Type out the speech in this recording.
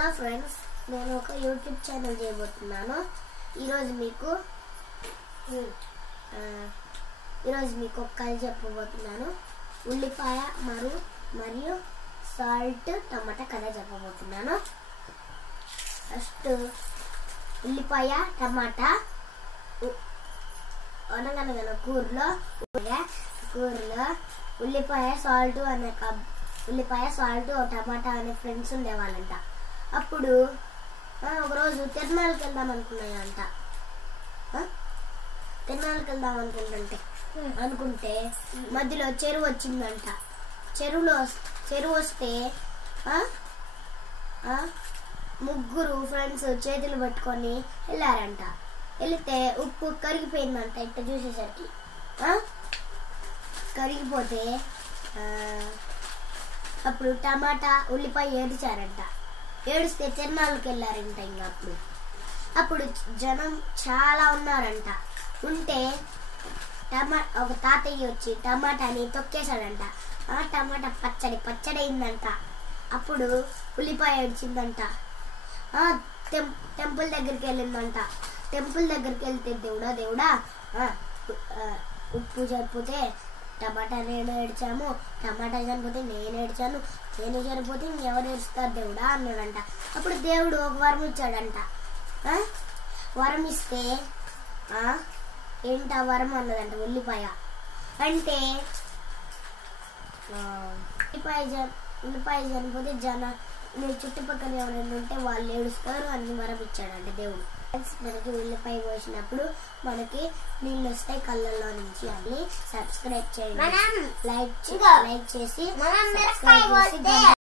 Hello friends, నేను ఒక YouTube channel చేయబోతున్నాను. ఈరోజు మీకు ఒక కథ చెప్పబోతున్నాను. ఉల్లిపాయ మరియు సాల్ట్ టమాటా కథ చెప్పబోతున్నాను. ఫస్ట్ ఉల్లిపాయ టమాటా అనగనగన కూరలో ఉల్లిపాయ సాల్ట్ టమాటా అనే ఫ్రెండ్స్ ఉండేవాళ్ళంట. అప్పుడు ఒకరోజు తిరునాళ్ళకి వెళ్దాం అనుకుంటే మధ్యలో చెరువు వచ్చిందంట. చెరువు వస్తే ముగ్గురు ఫ్రెండ్స్ చేతులు పట్టుకొని వెళ్ళారంట. వెళితే ఉప్పు కరిగిపోయిందంట. ఇట్ట చూసేసరికి కరిగిపోతే అప్పుడు టమాటా ఉల్లిపాయ ఏడిచారంట. ఏడిస్తే తిరునాళ్ళకి వెళ్ళారంట. ఇంకా అప్పుడు జనం చాలా ఉన్నారంట. ఉంటే ఒక తాతయ్య వచ్చి టమాటాని తొక్కేశాడంట. టమాటా పచ్చడి అయిందంట. అప్పుడు ఉల్లిపాయ ఏడిచిందంట. టెంపుల్ దగ్గరికి వెళ్ళిందంట. టెంపుల్ దగ్గరికి వెళ్తే దేవుడా ఉప్పు సరిపోతే టమాటా నేను ఏడ్చాము, టమాటా చనిపోతే నేను ఏడ్చాను, నేను చనిపోతే ఎవరు ఏడుస్తారు దేవుడా అన్నాడంట. అప్పుడు దేవుడు ఒక వరం ఇచ్చాడంట. వరం ఇస్తే ఏంటి ఆ వరం అన్నదంట. ఉల్లిపాయ అంటే ఉల్లిపాయ చనిపోతే మీరు చుట్టుపక్కల ఎవరైనా ఉంటే వాళ్ళు ఏడుస్తారు అని వరం ఇచ్చాడంట దేవుడు. మనకి ఉల్లిపాయ పోసినప్పుడు మనకి నీళ్ళు వస్తాయి కళ్ళల్లో నుంచి అని సబ్స్క్రైబ్ చేయండి. లైక్ చేసి